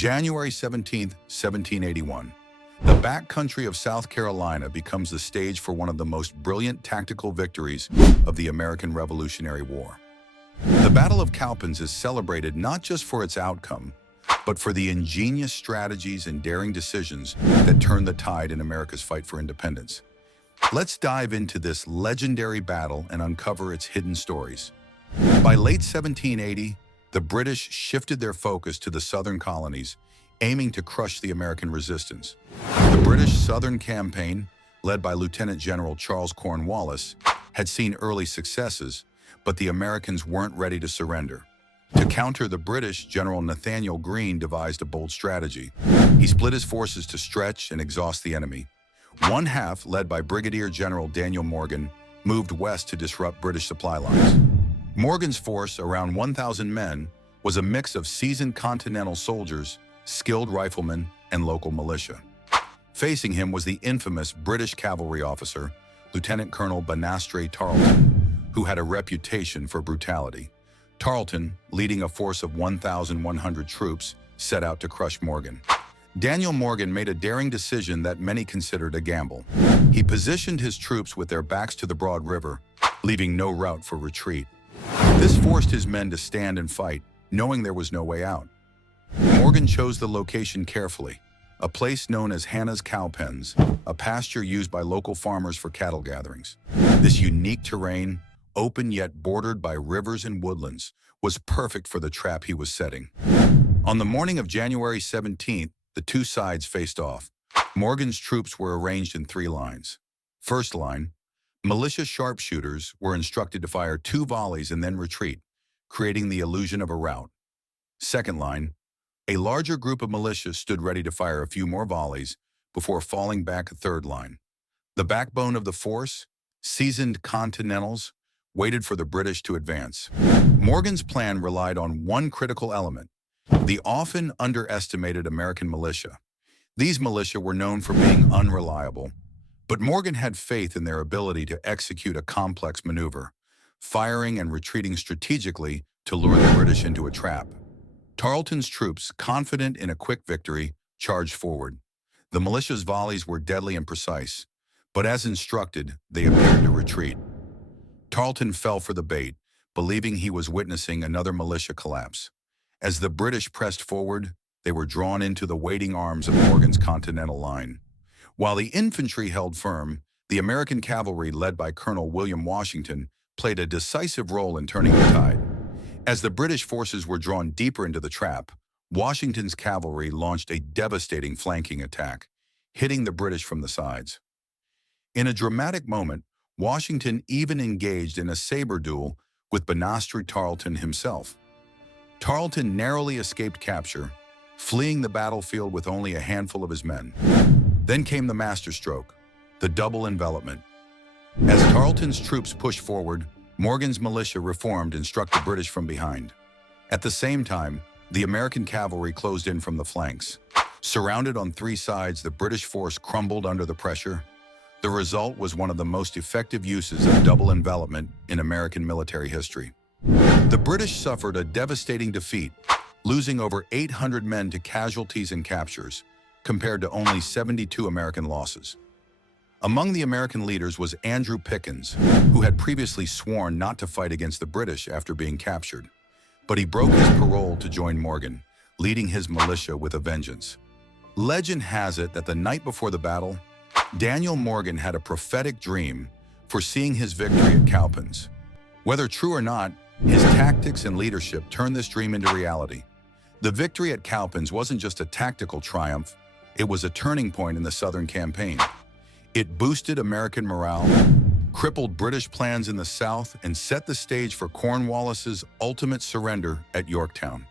January 17, 1781. The backcountry of South Carolina becomes the stage for one of the most brilliant tactical victories of the American Revolutionary War. The Battle of Cowpens is celebrated not just for its outcome, but for the ingenious strategies and daring decisions that turned the tide in America's fight for independence. Let's dive into this legendary battle and uncover its hidden stories. By late 1780, the British shifted their focus to the southern colonies, aiming to crush the American resistance. The British Southern Campaign, led by Lieutenant General Charles Cornwallis, had seen early successes, but the Americans weren't ready to surrender. To counter the British, General Nathaniel Greene devised a bold strategy. He split his forces to stretch and exhaust the enemy. One half, led by Brigadier General Daniel Morgan, moved west to disrupt British supply lines. Morgan's force, around 1,000 men, was a mix of seasoned Continental soldiers, skilled riflemen, and local militia. Facing him was the infamous British cavalry officer, Lieutenant Colonel Banastre Tarleton, who had a reputation for brutality. Tarleton, leading a force of 1,100 troops, set out to crush Morgan. Daniel Morgan made a daring decision that many considered a gamble. He positioned his troops with their backs to the broad river, leaving no route for retreat. This forced his men to stand and fight, knowing there was no way out. Morgan chose the location carefully, a place known as Hannah's Cowpens, a pasture used by local farmers for cattle gatherings. This unique terrain, open yet bordered by rivers and woodlands, was perfect for the trap he was setting. On the morning of January 17th, the two sides faced off. Morgan's troops were arranged in 3 lines. First line, militia sharpshooters were instructed to fire 2 volleys and then retreat, creating the illusion of a rout. Second line, a larger group of militia stood ready to fire a few more volleys before falling back a third line. The backbone of the force, seasoned Continentals, waited for the British to advance. Morgan's plan relied on one critical element, the often underestimated American militia. These militia were known for being unreliable, but Morgan had faith in their ability to execute a complex maneuver, firing and retreating strategically to lure the British into a trap. Tarleton's troops, confident in a quick victory, charged forward. The militia's volleys were deadly and precise, but as instructed, they appeared to retreat. Tarleton fell for the bait, believing he was witnessing another militia collapse. As the British pressed forward, they were drawn into the waiting arms of Morgan's Continental line. While the infantry held firm, the American cavalry, led by Colonel William Washington, played a decisive role in turning the tide. As the British forces were drawn deeper into the trap, Washington's cavalry launched a devastating flanking attack, hitting the British from the sides. In a dramatic moment, Washington even engaged in a saber duel with Banastre Tarleton himself. Tarleton narrowly escaped capture, fleeing the battlefield with only a handful of his men. Then came the masterstroke, the double envelopment. As Tarleton's troops pushed forward, Morgan's militia reformed and struck the British from behind. At the same time, the American cavalry closed in from the flanks. Surrounded on 3 sides, the British force crumbled under the pressure. The result was one of the most effective uses of double envelopment in American military history. The British suffered a devastating defeat, losing over 800 men to casualties and captures, compared to only 72 American losses. Among the American leaders was Andrew Pickens, who had previously sworn not to fight against the British after being captured. But he broke his parole to join Morgan, leading his militia with a vengeance. Legend has it that the night before the battle, Daniel Morgan had a prophetic dream foreseeing his victory at Cowpens. Whether true or not, his tactics and leadership turned this dream into reality. The victory at Cowpens wasn't just a tactical triumph, it was a turning point in the Southern Campaign. It boosted American morale, crippled British plans in the South, and set the stage for Cornwallis's ultimate surrender at Yorktown.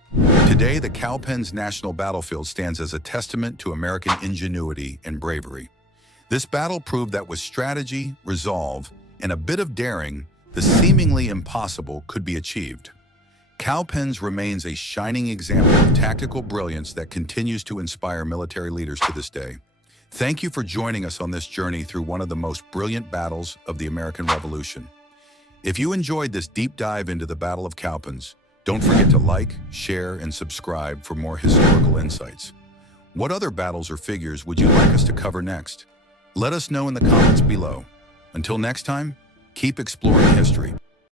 Today, the Cowpens National Battlefield stands as a testament to American ingenuity and bravery. This battle proved that with strategy, resolve, and a bit of daring, the seemingly impossible could be achieved. Cowpens remains a shining example of tactical brilliance that continues to inspire military leaders to this day. Thank you for joining us on this journey through one of the most brilliant battles of the American Revolution. If you enjoyed this deep dive into the Battle of Cowpens, Don't forget to like, share, and subscribe for more historical insights. What other battles or figures would you like us to cover next? Let us know in the comments below. Until next time, keep exploring history.